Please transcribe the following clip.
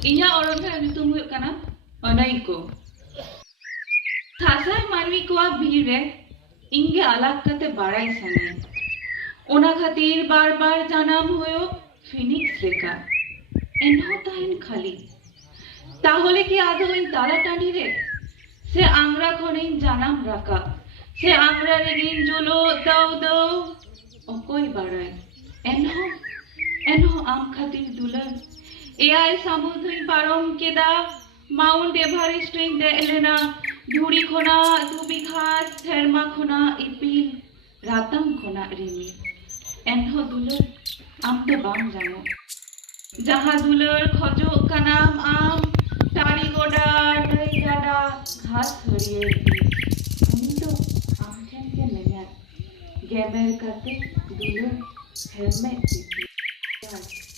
Inya orang kan nyutum huyuk kana BADAIKO. Thasai manwi ko bhir re inge alag kate barai sanai. Ona khatir bar bar janam hoyo phoenix leka. Enho tahin khali. Tahole ki ado in tala tani re se angra khonin janam raka. Se angra regin jolo dau dau okoi barai. Enho am khatir dular. AI samudri parom keda Mount Everest de Elena Dhuri khona Dubi khas Therma khona Epil Ratam khona Rimi Enho dular am to bam jano Jaha dular khojo kanam am Tari goda dai gada घास हरिये हम तो am chen ke nenya geber kate dular helmet